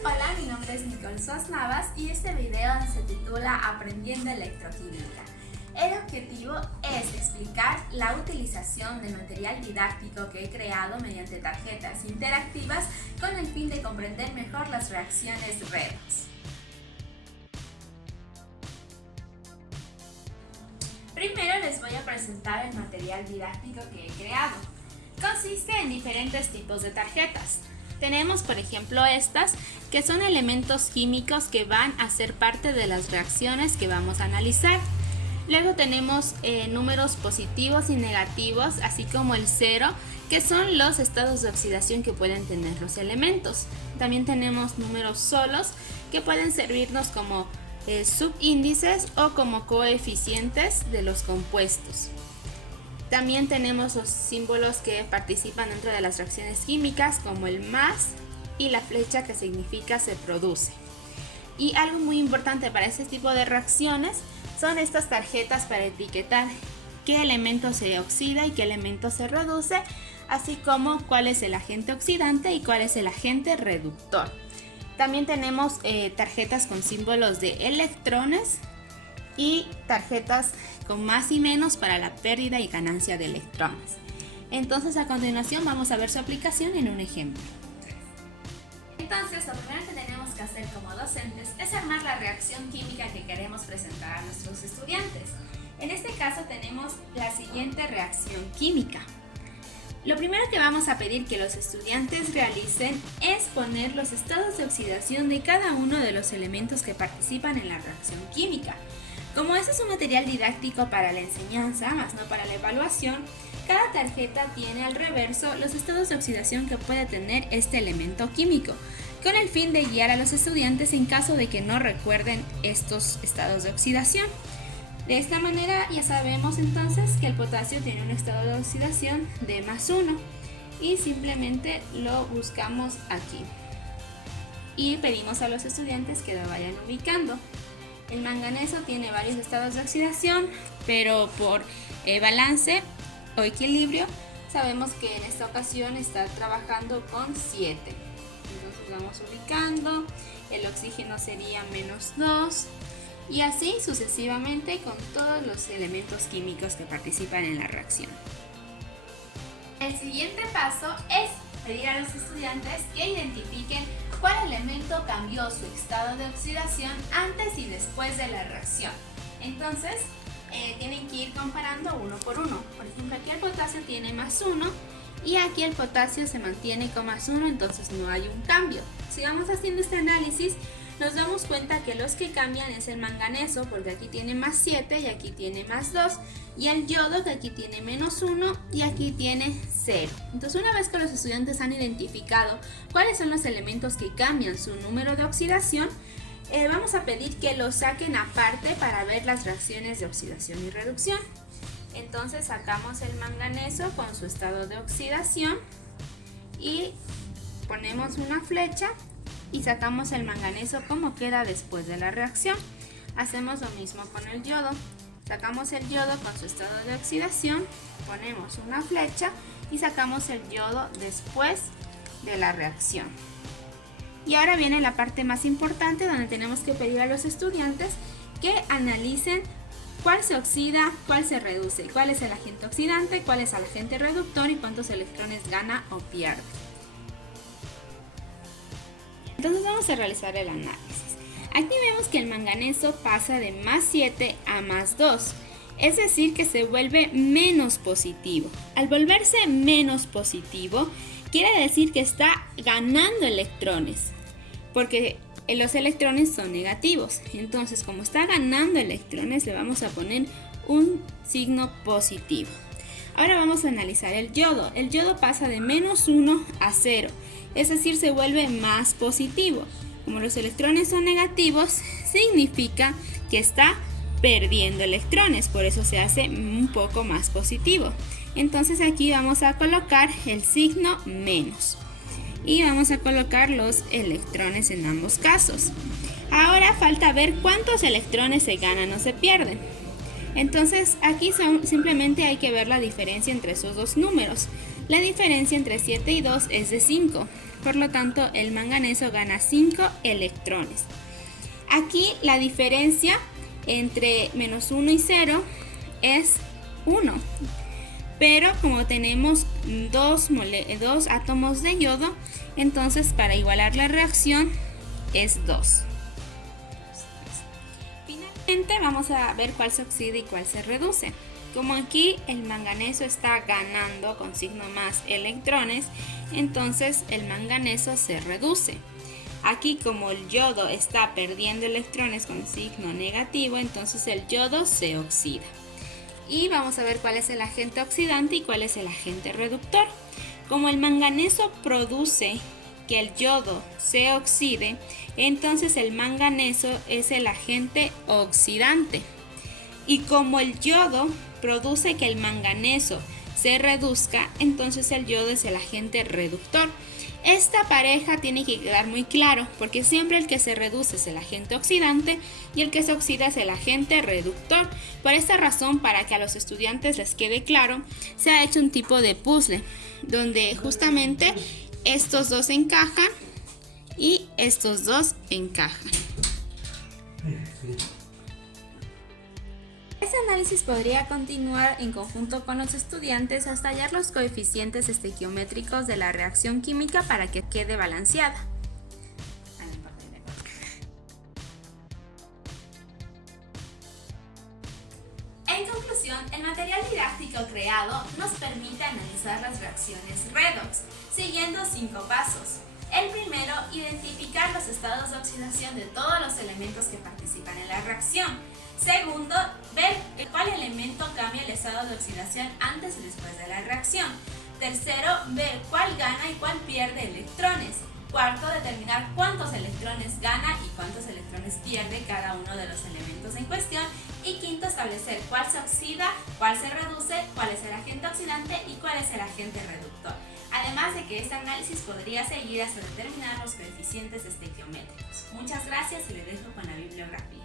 Hola, mi nombre es Nicole Sos Navas y este video se titula Aprendiendo Electroquímica. El objetivo es explicar la utilización del material didáctico que he creado mediante tarjetas interactivas con el fin de comprender mejor las reacciones redox. Primero les voy a presentar el material didáctico que he creado. Consiste en diferentes tipos de tarjetas. Tenemos, por ejemplo, estas, que son elementos químicos que van a ser parte de las reacciones que vamos a analizar. Luego tenemos números positivos y negativos, así como el cero, que son los estados de oxidación que pueden tener los elementos. También tenemos números solos, que pueden servirnos como subíndices o como coeficientes de los compuestos. También tenemos los símbolos que participan dentro de las reacciones químicas, como el más y la flecha, que significa se produce. Y algo muy importante para este tipo de reacciones son estas tarjetas para etiquetar qué elemento se oxida y qué elemento se reduce, así como cuál es el agente oxidante y cuál es el agente reductor. También tenemos tarjetas con símbolos de electrones y tarjetas con más y menos para la pérdida y ganancia de electrones. Entonces, a continuación vamos a ver su aplicación en un ejemplo. Entonces, lo primero que tenemos que hacer como docentes es armar la reacción química que queremos presentar a nuestros estudiantes. En este caso tenemos la siguiente reacción química. Lo primero que vamos a pedir que los estudiantes realicen es poner los estados de oxidación de cada uno de los elementos que participan en la reacción química. Como este es un material didáctico para la enseñanza, más no para la evaluación, cada tarjeta tiene al reverso los estados de oxidación que puede tener este elemento químico, con el fin de guiar a los estudiantes en caso de que no recuerden estos estados de oxidación. De esta manera ya sabemos entonces que el potasio tiene un estado de oxidación de +1 y simplemente lo buscamos aquí y pedimos a los estudiantes que lo vayan ubicando. El manganeso tiene varios estados de oxidación, pero por balance o equilibrio sabemos que en esta ocasión está trabajando con 7. Entonces vamos ubicando, el oxígeno sería -2 y así sucesivamente con todos los elementos químicos que participan en la reacción. El siguiente paso es pedir a los estudiantes que identifiquen cuál elemento cambió su estado de oxidación antes y después de la reacción. Entonces, tienen que ir comparando uno por uno. Por ejemplo, aquí el potasio tiene +1 y aquí el potasio se mantiene con +1, entonces no hay un cambio. Si vamos haciendo este análisis, nos damos cuenta que los que cambian es el manganeso, porque aquí tiene +7 y aquí tiene +2, y el yodo, que aquí tiene -1 y aquí tiene 0. Entonces, una vez que los estudiantes han identificado cuáles son los elementos que cambian su número de oxidación, vamos a pedir que los saquen aparte para ver las reacciones de oxidación y reducción. Entonces sacamos el manganeso con su estado de oxidación y ponemos una flecha y sacamos el manganeso como queda después de la reacción. Hacemos lo mismo con el yodo. Sacamos el yodo con su estado de oxidación, ponemos una flecha y sacamos el yodo después de la reacción. Y ahora viene la parte más importante, donde tenemos que pedir a los estudiantes que analicen cuál se oxida, cuál se reduce, cuál es el agente oxidante, cuál es el agente reductor y cuántos electrones gana o pierde. Entonces vamos a realizar el análisis. Aquí vemos que el manganeso pasa de +7 a +2, es decir, que se vuelve menos positivo. Al volverse menos positivo, quiere decir que está ganando electrones, porque los electrones son negativos. Entonces, como está ganando electrones, le vamos a poner un signo positivo. Ahora vamos a analizar el yodo. El yodo pasa de -1 a 0, es decir, se vuelve más positivo. Como los electrones son negativos, significa que está perdiendo electrones, por eso se hace un poco más positivo. Entonces aquí vamos a colocar el signo menos y vamos a colocar los electrones en ambos casos. Ahora falta ver cuántos electrones se ganan o se pierden. Entonces aquí simplemente hay que ver la diferencia entre esos dos números. La diferencia entre 7 y 2 es de 5. por lo tanto el manganeso gana 5 electrones. Aquí la diferencia entre -1 y 0 es 1, pero como tenemos dos átomos de yodo, entonces para igualar la reacción es 2. Finalmente vamos a ver cuál se oxida y cuál se reduce. Como aquí el manganeso está ganando con signo más electrones, entonces el manganeso se reduce. Aquí como el yodo está perdiendo electrones con signo negativo, entonces el yodo se oxida. Y vamos a ver cuál es el agente oxidante y cuál es el agente reductor. Como el manganeso produce que el yodo se oxide, entonces el manganeso es el agente oxidante. Y como el yodo produce que el manganeso se reduzca, entonces el yodo es el agente reductor. Esta pareja tiene que quedar muy claro, porque siempre el que se reduce es el agente oxidante y el que se oxida es el agente reductor. Por esta razón, para que a los estudiantes les quede claro, se ha hecho un tipo de puzzle, donde justamente estos dos encajan y estos dos encajan. Este análisis podría continuar en conjunto con los estudiantes hasta hallar los coeficientes estequiométricos de la reacción química para que quede balanceada. En conclusión, el material didáctico creado nos permite analizar las reacciones redox, siguiendo 5 pasos. El primero, identificar los estados de oxidación de todos los elementos que participan en la reacción. Segundo, ver cuál elemento cambia el estado de oxidación antes y después de la reacción. Tercero, ver cuál gana y cuál pierde electrones. Cuarto, determinar cuántos electrones gana y cuántos electrones pierde cada uno de los elementos en cuestión. Y quinto, establecer cuál se oxida, cuál se reduce, cuál es el agente oxidante y cuál es el agente reductor. Además de que este análisis podría seguir hasta determinar los coeficientes estequiométricos. Muchas gracias y les dejo con la bibliografía.